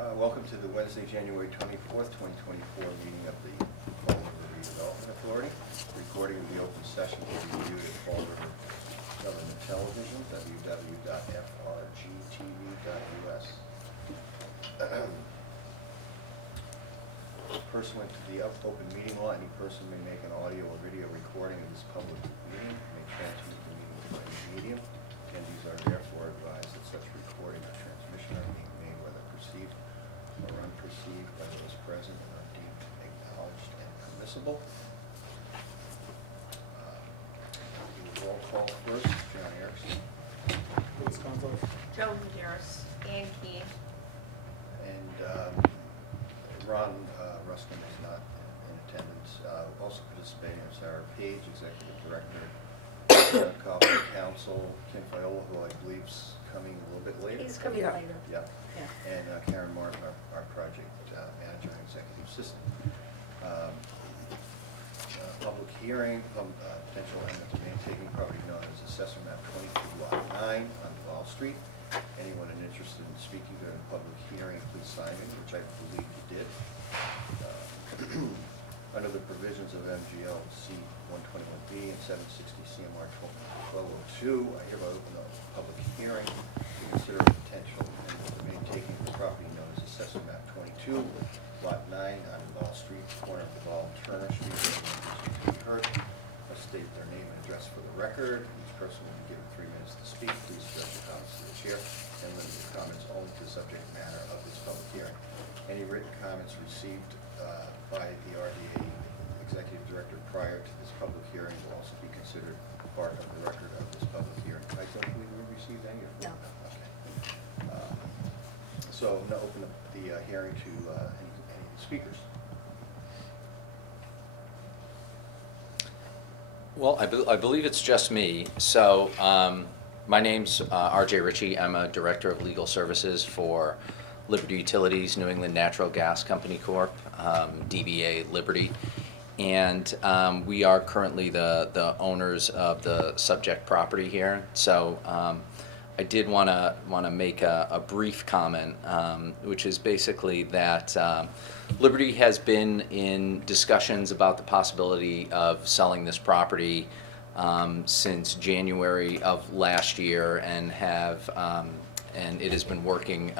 Welcome to the Wednesday, January 24th, 2024 meeting of the Fall River Redevelopment Authority. Recording of the open session will be viewed at Fall River Government Television, www.frgtv.us. Pursuant to the open meeting law, any person may make an audio or video recording of this public meeting, may transmit the meeting to any medium. Attendees are therefore advised that such recording or transmission are being made whether perceived or unperceived by those present and are deemed acknowledged and permissible. Roll call first. John Erickson. Louis Gonzalez. Joe Maderas. Ann Key. And Ron Ruskin is not in attendance. Also participating is Sarah Page, Executive Director, Coffee Council, Kim Fiola, who I believe is coming a little bit later. He's coming Yeah. later. Yeah. Yeah. And Karen Martin, our project manager and executive assistant. Public hearing, potential amendment to taking property known as Assessor Map 22 Lot 9 on Duval Street. Anyone interested in speaking during the public hearing, please sign in, which I believe you did. Under the provisions of MGL C 121B and 760 CMR 1202, I hereby open the public hearing to consider a potential amendment to taking the property known as Assessor Map 22 Lot 9 on Duval Street, corner of Duval and Turner Street. To be heard, let's state their name and address for the record. Each person will be given 3 minutes to speak. Please address your comments to the chair and limit your comments only to the subject matter of this public hearing. Any written comments received by the RDA Executive Director prior to this public hearing will also be considered part of the record of this public hearing. I don't believe we received any. No. Okay. So I'm going to open up the hearing to any speakers. Well, I believe it's just me. So my name's RJ Ritchie. I'm a Director of Legal Services for Liberty Utilities, New England Natural Gas Company Corp., DBA Liberty. And we are currently the owners of the subject property here. So I did want to make a brief comment, which is basically that Liberty has been in discussions about the possibility of selling this property since January of last year, and it has been working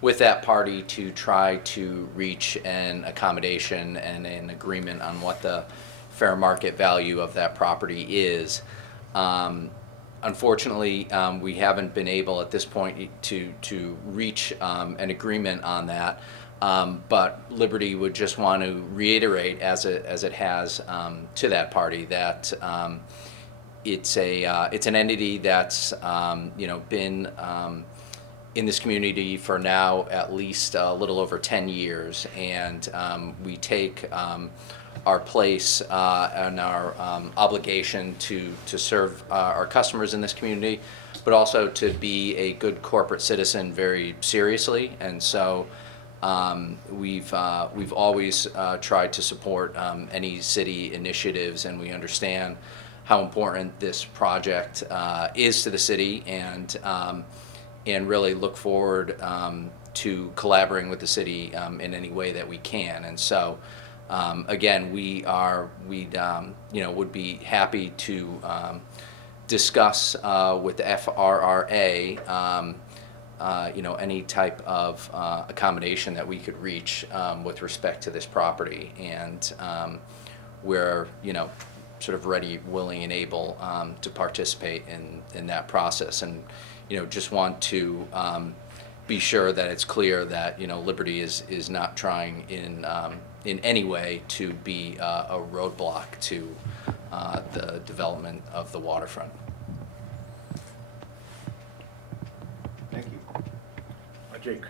with that party to try to reach an accommodation and an agreement on what the fair market value of that property is. Unfortunately, we haven't been able at this point to reach an agreement on that. But Liberty would just want to reiterate, as it has to that party, that it's an entity that's been in this community for now at least a little over 10 years, and we take our place and our obligation to serve our customers in this community, but also to be a good corporate citizen very seriously. And so we've always tried to support any city initiatives, and we understand how important this project is to the city, and really look forward to collaborating with the city in any way that we can. And so again, we'd would be happy to discuss with the FRRA any type of accommodation that we could reach with respect to this property, and we're sort of ready, willing, and able to participate in that process. And just want to be sure that it's clear that Liberty is not trying in any way to be a roadblock to the development of the waterfront. Thank you. RJ,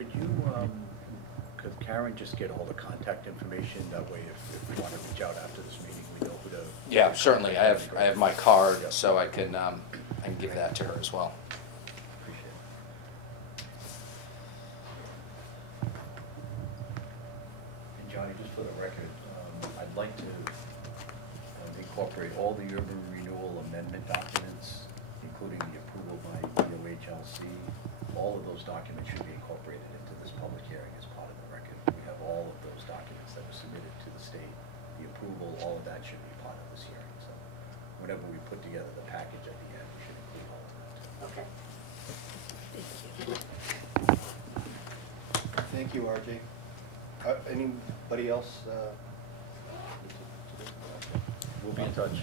could Karen just get all the contact information? That way, if we want to reach out after this meeting, we know who to. Yeah, certainly. I have my card, so I can give that to her as well. Appreciate it. And Johnny, just for the record, I'd like to incorporate all the urban renewal amendment documents, including the approval by DOHLC, all of those documents should be incorporated into this public hearing as part of the record. We have all of those documents that were submitted to the state, the approval, all of that should be part of this hearing. So whenever we put together the package at the end, we should include all of that. Okay. Thank you, RJ. Anybody else? We'll be in touch.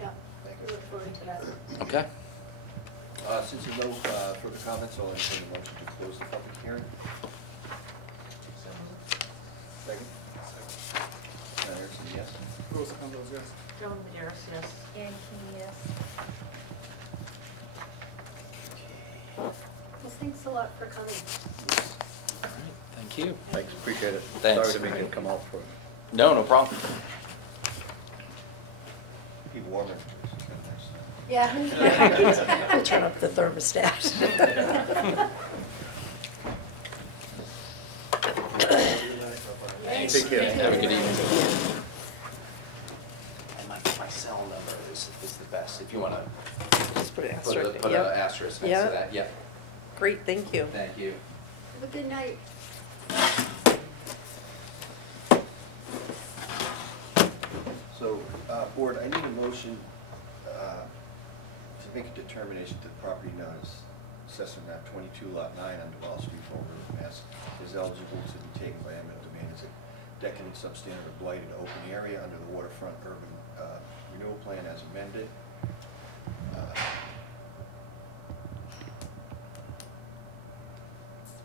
Yeah, Thank we you. look forward to that. Okay. Since there's no further comments, I'll entertain a motion to close the public hearing. Second? John Erickson, yes? Rules Condos, yes. Joan Maderos, yes. Ann Key, yes. Well, thanks a lot for coming. All right, thank you. Thanks, appreciate it. Thanks. Sorry to make it come out for. No problem. Keep warmer. It's kind of nice. Yeah. We'll turn up the thermostat. Take care. Have a good evening. And my cell number is the best, if you want to Just put an put asterisk. an Yep. asterisk next Yeah. to that. Yep, Great, thank you. thank you. Have a good night. So, Board, I need a motion to make a determination that the property known as Assessor Map 22, Lot 9 on Duval Street, Fall River, Mass. is eligible to be taken by eminent domain as a decadent substandard or blighted open area under the waterfront urban renewal plan as amended.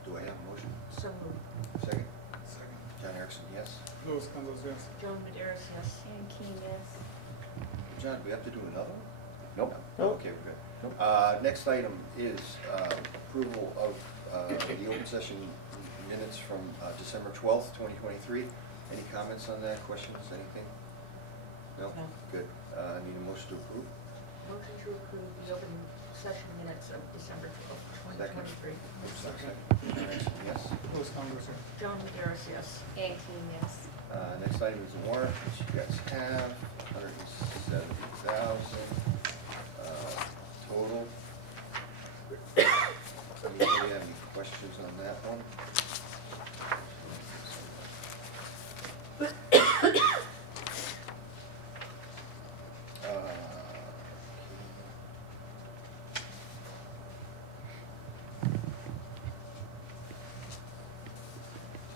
Do I have a motion? So moved. Second? Second. John Erickson, yes? Rules Condos, yes. Joan Maderos, yes. Ann Key, yes. John, do we have to do another one? Nope. No? Okay, we're good. Nope. Next item is approval of the open session minutes from December 12th, 2023. Any comments on that, questions, anything? No? No. Good. Need a motion to approve? Motion to approve the open session minutes of December 12th, 2023. Second. Yes. Rules Condos, yes. Joan Maderos, yes. Ann Key, yes. Next item is the warrant, which you guys have, 170,000 total. Anybody have any questions on that one?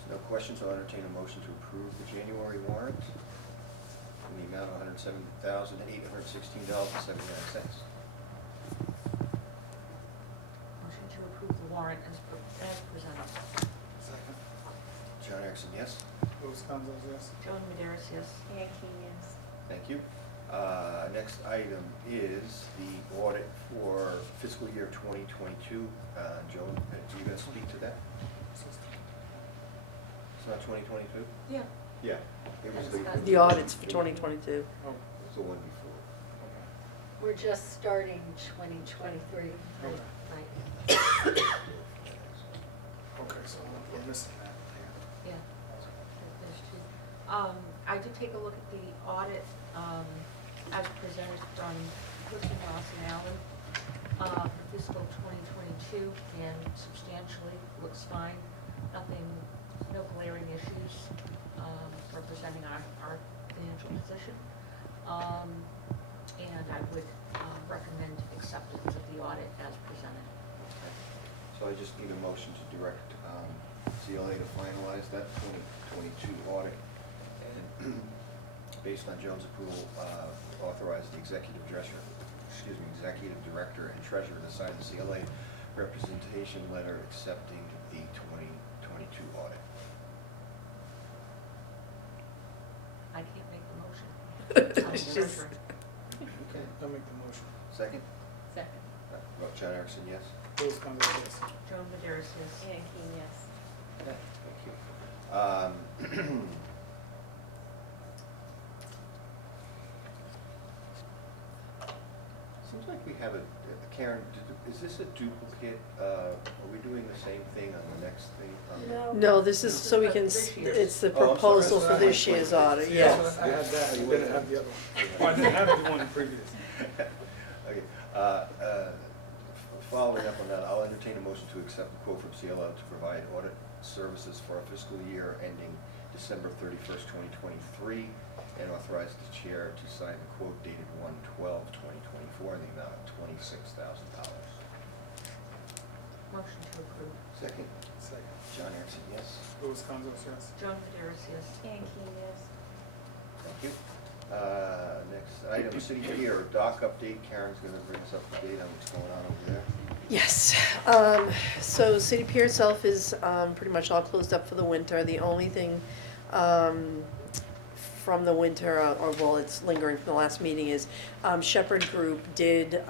No questions, I'll entertain a motion to approve the January warrant in the amount of $107,816.79. Motion to approve the warrant as presented. Second. John Erickson, yes? Rules Condos, yes. Joan Maderos, yes. Ann Key, yes. Thank you. Next item is the audit for fiscal year 2022. Joan, are you going to speak to that? It's not 2022? Yeah. Yeah. It was The audits for 2022. Oh, It was the one before. okay. We're just starting 2023. Okay. Right. Okay, so we're missing that. Yeah. There's two. I did take a look at the audit, as presented on Clifton Ross and Allen, for fiscal 2022, and substantially looks fine. Nothing, no glaring issues, representing our financial position. And I would, recommend acceptance of the audit as presented. Okay. So I just need a motion to direct CLA to finalize that 2022 audit. And based on Joan's approval, authorize the executive director and treasurer to sign the CLA representation letter accepting the 2022 audit. I can't make the motion. I'm the She's- treasurer. Okay. I'll make the motion. Second? Second. John Erickson, yes? Rules Condos, yes. Joan Maderos, yes. Ann Key, yes. Okay, thank you. Seems like we have a, Karen, is this a duplicate? Are we doing the same thing on the next thing? No, this is so we can, it's the proposal for this year's audit, Yeah, yes. I had that, I didn't have the other one. Oh, I didn't have the one previous. Okay, Following up on that, I'll entertain a motion to accept the quote from CLO to provide audit services for our fiscal year ending December 31st, 2023, and authorize the chair to sign the quote dated 1/12/2024 in the amount of $26,000. Motion to approve. Second, Second. John Anderson, yes. Louis Consos, yes. Joan Maderos, yes. Ann Key, yes. Thank you. Next item, city pier, dock update. Karen's gonna bring us up to date on what's going on over there. Yes, so City Pier itself is, pretty much all closed up for the winter. The only thing, from the winter, or well, it's lingering from the last meeting, is, Shepherd Group did,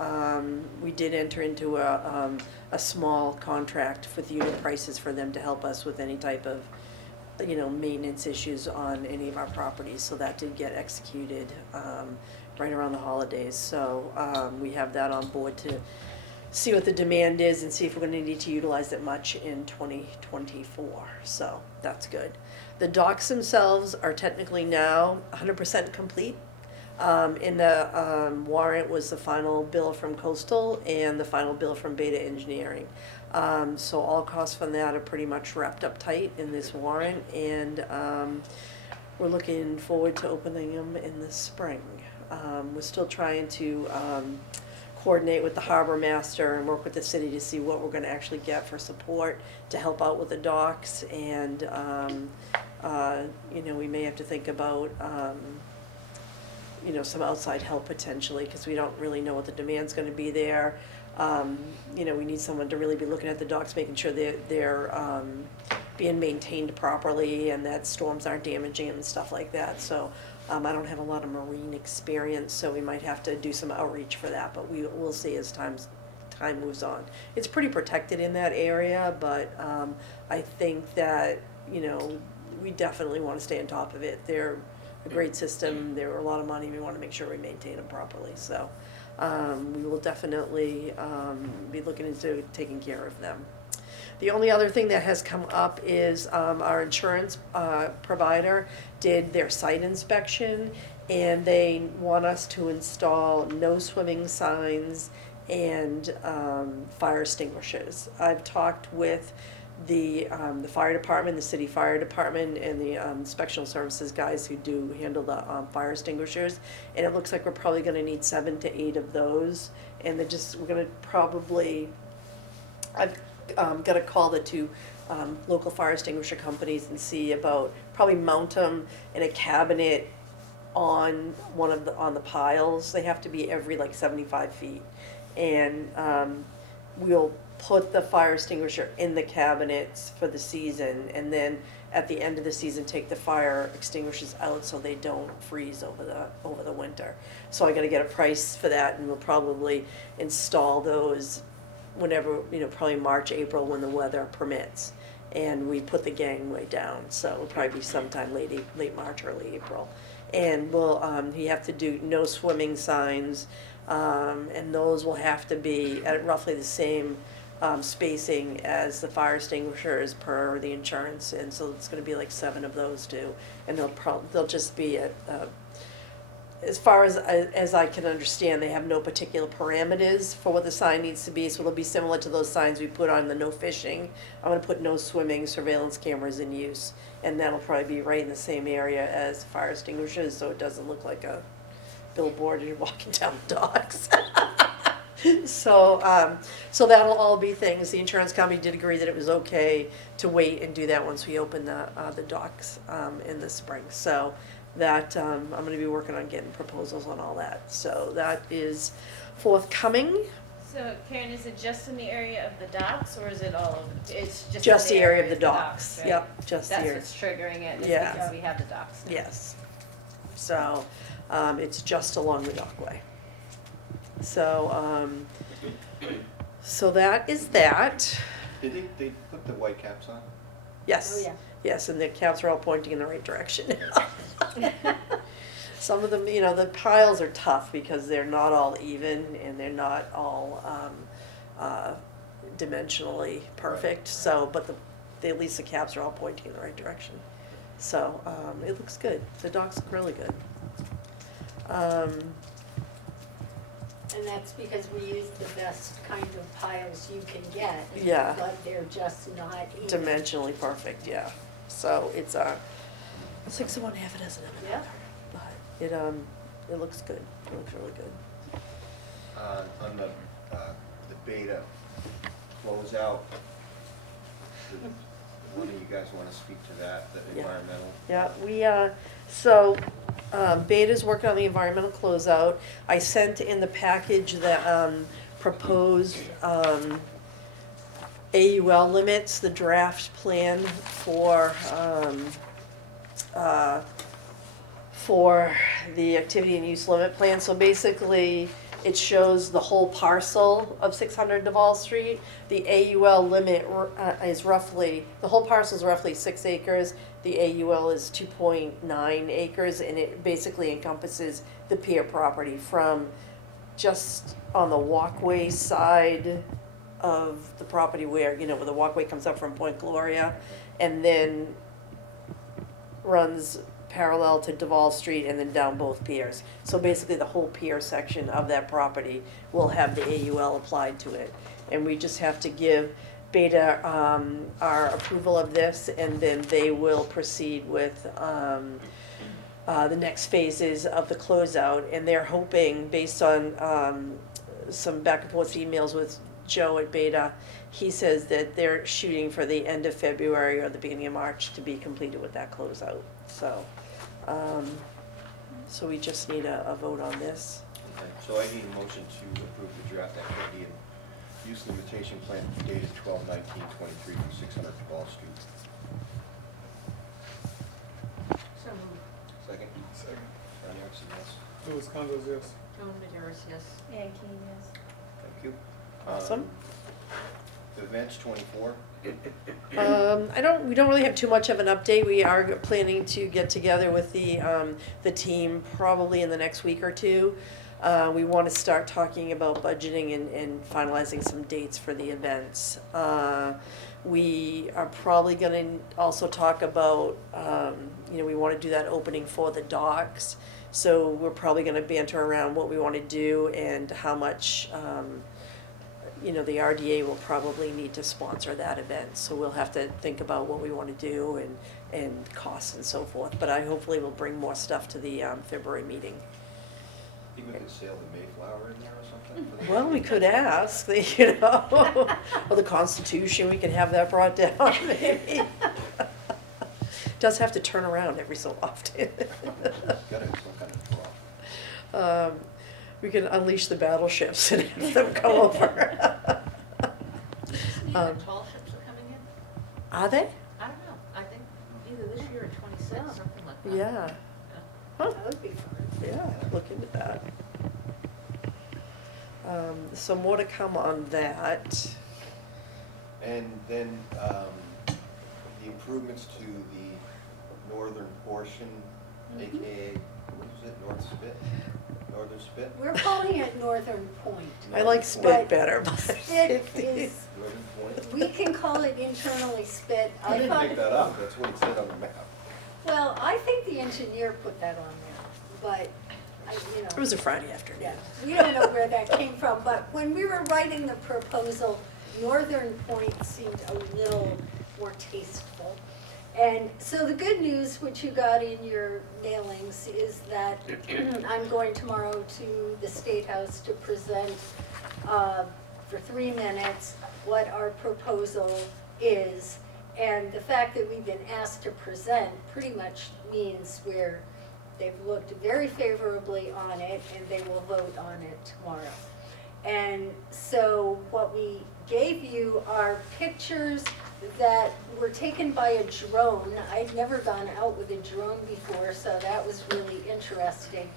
we did enter into a small contract with unit prices for them to help us with any type of, maintenance issues on any of our properties, so that did get executed, right around the holidays. So, we have that on board to see what the demand is and see if we're gonna need to utilize it much in 2024, so that's good. The docks themselves are technically now 100% complete. In the warrant was the final bill from Coastal and the final bill from Beta Engineering. So all costs from that are pretty much wrapped up tight in this warrant, and we're looking forward to opening them in the spring. We're still trying to coordinate with the harbor master and work with the city to see what we're gonna actually get for support to help out with the docks, and we may have to think about some outside help potentially, because we don't really know what the demand's gonna be there. We need someone to really be looking at the docks, making sure they're being maintained properly and that storms aren't damaging it and stuff like that. So I don't have a lot of marine experience, so we might have to do some outreach for that, but we'll see as time moves on. It's pretty protected in that area, but I think that, we definitely want to stay on top of it. They're a great system, they're a lot of money, we want to make sure we maintain them properly, so we will definitely be looking into taking care of them. The only other thing that has come up is our insurance provider did their site inspection, and they want us to install no swimming signs and fire extinguishers. I've talked with the fire department, the city fire department, and the inspectional services guys who do handle the fire extinguishers, and it looks like we're probably gonna need 7 to 8 of those, and we're gonna probably, I've gotta call the 2 local fire extinguisher companies and see about, probably mount them in a cabinet on on the piles. They have to be every like 75 feet, and we'll put the fire extinguisher in the cabinets for the season, and then at the end of the season take the fire extinguishers out so they don't freeze over the winter. So I gotta get a price for that, and we'll probably install those whenever, probably March, April, when the weather permits. And we put the gangway down, so it'll probably be sometime late March, early April. And you have to do no swimming signs, and those will have to be at roughly the same spacing as the fire extinguishers per the insurance, and so it's gonna be like 7 of those too. And they'll just be as far as I can understand, they have no particular parameters for what the sign needs to be, so it'll be similar to those signs we put on the no fishing. I'm gonna put no swimming surveillance cameras in use, and that'll probably be right in the same area as fire extinguishers, so it doesn't look like a billboard as you're walking down the docks. So that'll all be things. The insurance company did agree that it was okay to wait and do that once we open the docks in the spring. So that I'm going to be working on getting proposals on all that. So that is forthcoming. So Karen, is it just in the area of the docks, or is it all over? It's Just in the area of the docks, docks. right? Yep, just the area. That's what's triggering it, is Yeah. because we have the docks now. Yes. So it's just along the dockway. So so that is that. Did they put the white caps on? Yes. Oh, yeah. Yes, and the caps are all pointing in the right direction. Some of them, the piles are tough because they're not all even and they're not all dimensionally perfect. So, but at least the caps are all pointing in the right direction. So it looks good. The docks look really good. And that's because we use the best kind of piles you can get. Yeah. But they're just not even. Dimensionally perfect, yeah. So it's 6 of one, half a dozen of Yeah. another. But it looks good. It looks really good. On the beta closeout, one of you guys want to speak to that, the Yeah. environmental? Yeah, so Beta's working on the environmental closeout. I sent in the package that proposed AUL limits, the draft plan for the activity and use limit plan. So basically, it shows the whole parcel of 600 Duval Street. The AUL limit is roughly, the whole parcel is roughly 6 acres. The AUL is 2.9 acres, and it basically encompasses the pier property from just on the walkway side of the property where, where the walkway comes up from Point Gloria, and then runs parallel to Duval Street and then down both piers. So basically, the whole pier section of that property will have the AUL applied to it. And we just have to give Beta our approval of this, and then they will proceed with the next phases of the closeout. And they're hoping, based on some back and forth emails with Joe at Beta, he says that they're shooting for the end of February or the beginning of March to be completed with that closeout. So we just need a vote on this. Okay, so I need a motion to approve the draft activity and use limitation plan dated 12/19/23 for 600 Duval Street. So moved. Second? Second. Ron Erickson, yes. Louis Condos, yes. Joan Maderos, yes. Yeah, Kane, yes. Thank you. Awesome. Events 24. We don't really have too much of an update. We are planning to get together with the team probably in the next week or two. We want to start talking about budgeting and finalizing some dates for the events. We are probably gonna also talk about, we want to do that opening for the docks. So we're probably gonna banter around what we want to do and how much, the RDA will probably need to sponsor that event. So we'll have to think about what we want to do and costs and so forth. But I hopefully will bring more stuff to the February meeting. Think we could sail the Mayflower in there or something? for the- Well, we could ask, or the Constitution, we can have that brought down, maybe. Does have to turn around every so often. Gotta have some kind of draw. We can unleash the battleships and have them come over. Even tall ships are coming in? Are they? I don't know. I think either this year or 26, Yeah. something like that. Yeah. Huh. That would be fun. Yeah, look into that. So more to come on that. And then the improvements to the northern portion, AKA, what is it, North Spit? Northern Spit? We're calling it Northern Point. I like Spit But better, but. Spit is, Northern Point? we can call it internally Spit. I didn't thought- make that up, that's what it said on the map. Well, I think the engineer put that on there, but, It was a Friday afternoon. yeah, we don't know where that came from, but when we were writing the proposal, Northern Point seemed a little more tasteful. And so the good news, which you got in your mailings, is that I'm going tomorrow to the State House to present for 3 minutes what our proposal is. And the fact that we've been asked to present pretty much means they've looked very favorably on it and they will vote on it tomorrow. And so what we gave you are pictures that were taken by a drone. I'd never gone out with a drone before, so that was really interesting.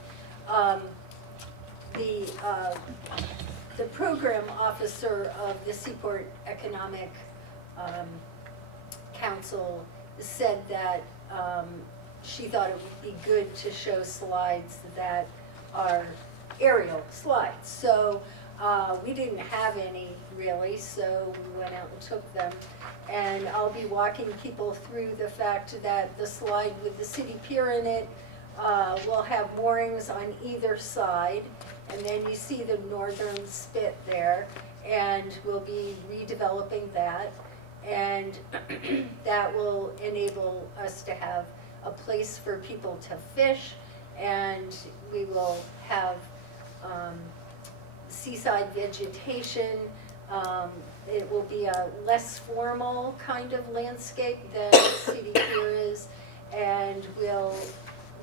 The program officer of the Seaport Economic Council said that she thought it would be good to show slides that are aerial slides. So we didn't have any really, so we went out and took them. And I'll be walking people through the fact that the slide with the city pier in it will have moorings on either side. and then you see the northern spit there, and we'll be redeveloping that. And that will enable us to have a place for people to fish, and we will have seaside vegetation. It will be a less formal kind of landscape than City Pier is, and we'll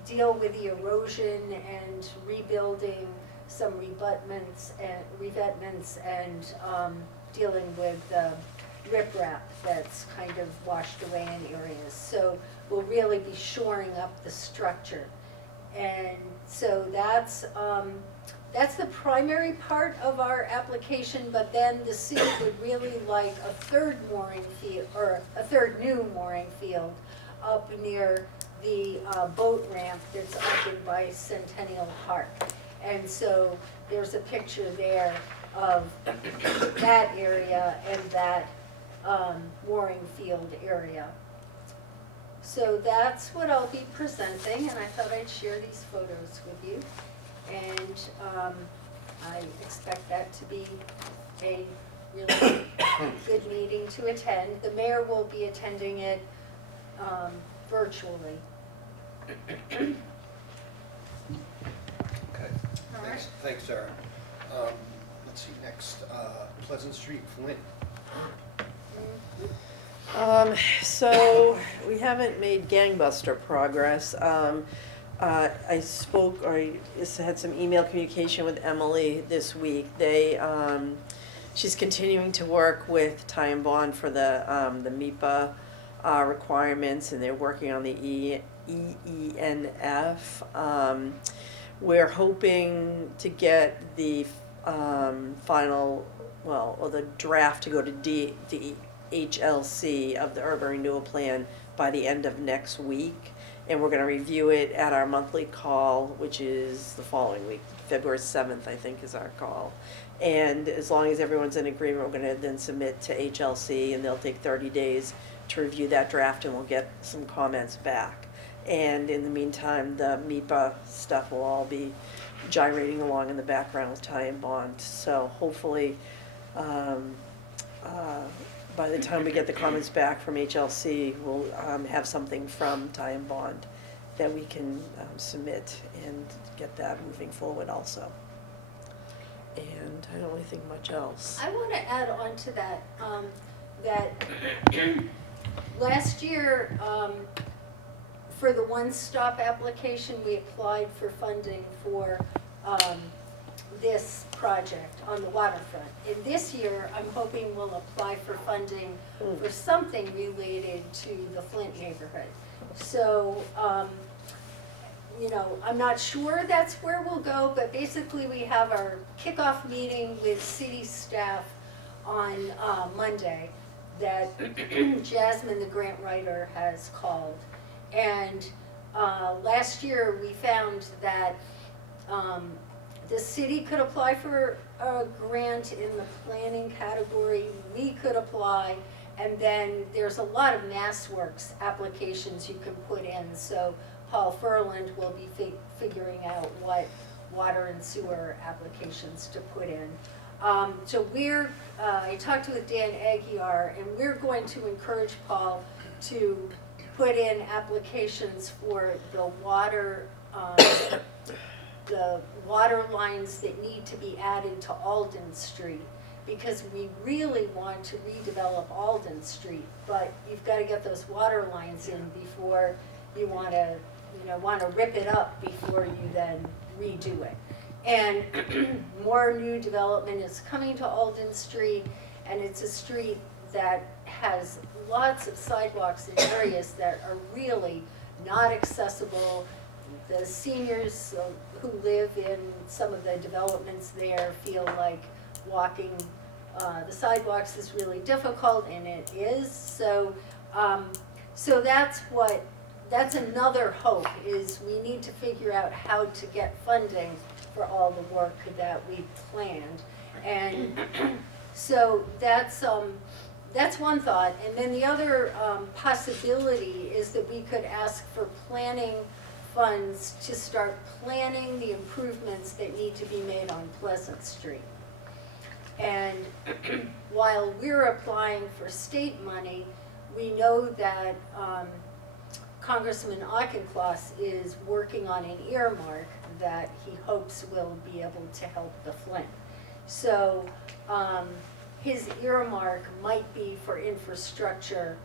deal with the erosion and rebuilding some revetments and dealing with the riprap that's kind of washed away in areas. So we'll really be shoring up the structure. And so that's the primary part of our application, but then the city would really like a third mooring field, or a third new mooring field up near the boat ramp that's up in Bicentennial Park. And so there's a picture there of that area and that mooring field area. So that's what I'll be presenting, and I thought I'd share these photos with you. And I expect that to be a really good meeting to attend. The mayor will be attending it virtually. Okay, thanks, Sarah. Let's see, next, Pleasant Street, Flint. So we haven't made gangbuster progress. I spoke, or I just had some email communication with Emily this week. She's continuing to work with Ty and Bond for the MIPA requirements, and they're working on the EENF. We're hoping to get the final, or the draft to go to DHLC of the urban renewal plan by the end of next week. And we're gonna review it at our monthly call, which is the following week, February 7th, I think is our call. And as long as everyone's in agreement, we're gonna then submit to HLC, and they'll take 30 days to review that draft, and we'll get some comments back. And in the meantime, the MIPA stuff will all be gyrating along in the background with Ty and Bond. So hopefully, by the time we get the comments back from HLC, we'll have something from Ty and Bond that we can submit and get that moving forward also. And I don't really think much else. I want to add on to that, that last year, for the one-stop application, we applied for funding for this project on the waterfront. And this year, I'm hoping we'll apply for funding for something related to the Flint neighborhood. So, I'm not sure that's where we'll go, but basically we have our kickoff meeting with city staff on Monday that Jasmine, the grant writer, has called. And last year we found that the city could apply for a grant in the planning category, we could apply, and then there's a lot of MassWorks applications you can put in. So Paul Furland will be figuring out what water and sewer applications to put in. So I talked with Dan Aguiar, and we're going to encourage Paul to put in applications for the water lines that need to be added to Alden Street, because we really want to redevelop Alden Street, but you've got to get those water lines in before you want to rip it up before you then redo it. And more new development is coming to Alden Street, and it's a street that has lots of sidewalks in areas that are really not accessible. The seniors who live in some of the developments there feel like walking the sidewalks is really difficult, and it is. So that's another hope, is we need to figure out how to get funding for all the work that we planned. And so that's one thought. And then the other possibility is that we could ask for planning funds to start planning the improvements that need to be made on Pleasant Street. And while we're applying for state money, we know that Congressman Auchincloss is working on an earmark that he hopes will be able to help the Flint. So his earmark might be for infrastructure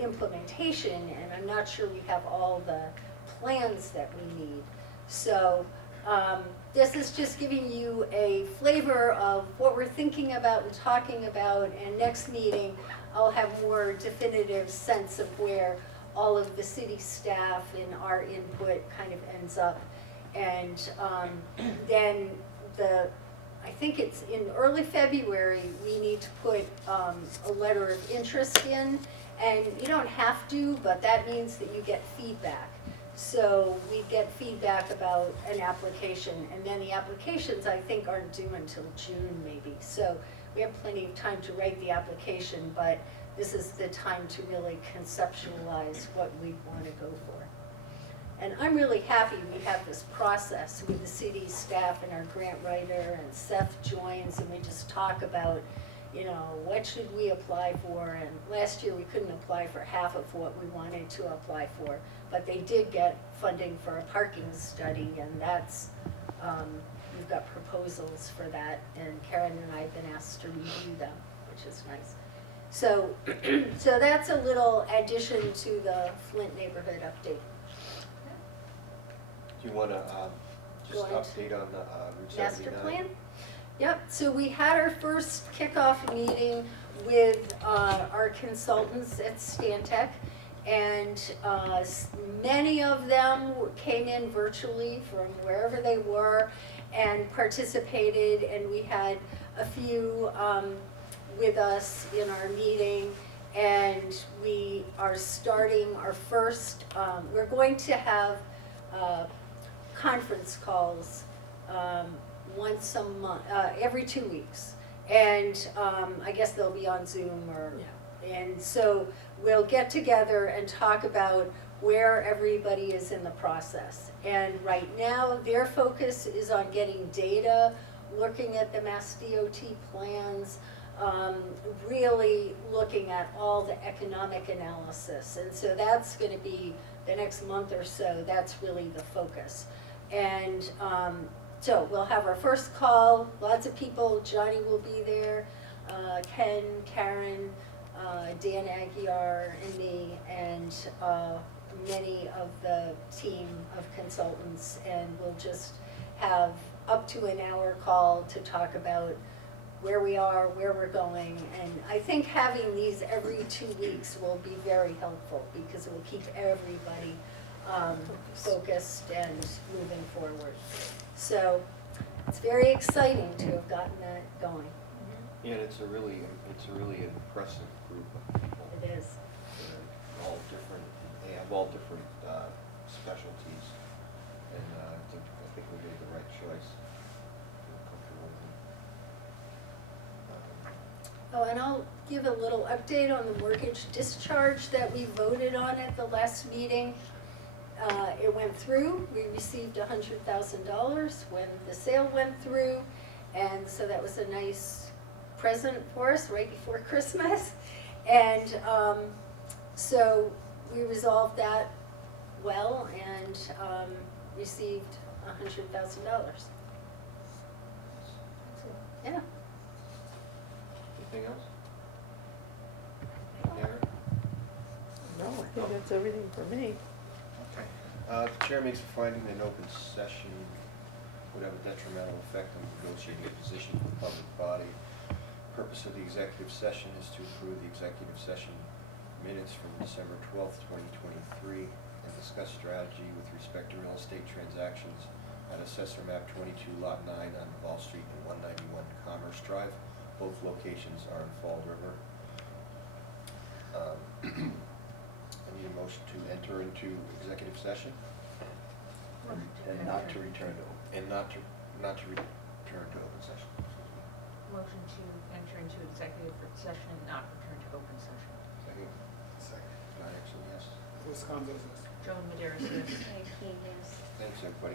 implementation, and I'm not sure we have all the plans that we need. So this is just giving you a flavor of what we're thinking about and talking about, and next meeting I'll have more definitive sense of where all of the city staff and our input kind of ends up. And then I think it's in early February, we need to put a letter of interest in, and you don't have to, but that means that you get feedback. So we get feedback about an application, and then the applications, I think, aren't due until June maybe. So we have plenty of time to write the application, but this is the time to really conceptualize what we want to go for. And I'm really happy we have this process with the city staff and our grant writer, and Seth joins, and we just talk about, you know, what should we apply for? And last year we couldn't apply for half of what we wanted to apply for, but they did get funding for a parking study, and that's, we've got proposals for that, and Karen and I have been asked to review them, which is nice. So, so that's a little addition to the Flint neighborhood update. Do you want to just Go on. update on Route 79? Master plan? Yep, so we had our first kickoff meeting with our consultants at Stantec, and many of them came in virtually from wherever they were and participated, and we had a few with us in our meeting, and we are starting our first, we're going to have conference calls once a month, every 2 weeks. And I guess they'll be on Zoom or, and so we'll get together and talk about where everybody is in the process. And right now, their focus is on getting data, looking at the Mass DOT plans, really looking at all the economic analysis. And so that's gonna be the next month or so, that's really the focus. And so we'll have our first call, lots of people, Johnny will be there, Ken, Karen, Dan Aguiar, and me, and many of the team of consultants, and we'll just have up to an hour call to talk about where we are, where we're going, and I think having these every 2 weeks will be very helpful, because it will keep everybody focused and moving forward. So it's very exciting to have gotten that going. Yeah, and it's a really impressive group of people. It is. They're all different, they have all different specialties, and I think we made the right choice. Feel comfortable with them. Oh, and I'll give a little update on the mortgage discharge that we voted on at the last meeting. It went through, we received $100,000 when the sale went through, and so that was a nice present for us right before Christmas. And so we resolved that well and received $100,000. Yeah. Anything else? Karen? No, I think that's everything for me. Okay. The chair makes a finding that an open session would have a detrimental effect on negotiating a position of the public body. Purpose of the executive session is to approve the executive session minutes from December 12th, 2023, and discuss strategy with respect to real estate transactions at Assessor Map 22, Lot 9 on Wall Street and 191 Commerce Drive. Both locations are in Fall River. I need a motion to enter into executive session. And not to return to open. And not to return to open session. Motion to enter into executive session and not return to open session. Second. Not actually, yes. Whose condo is this? Joan Maderas, yes. Thank you, yes. Thanks, everybody.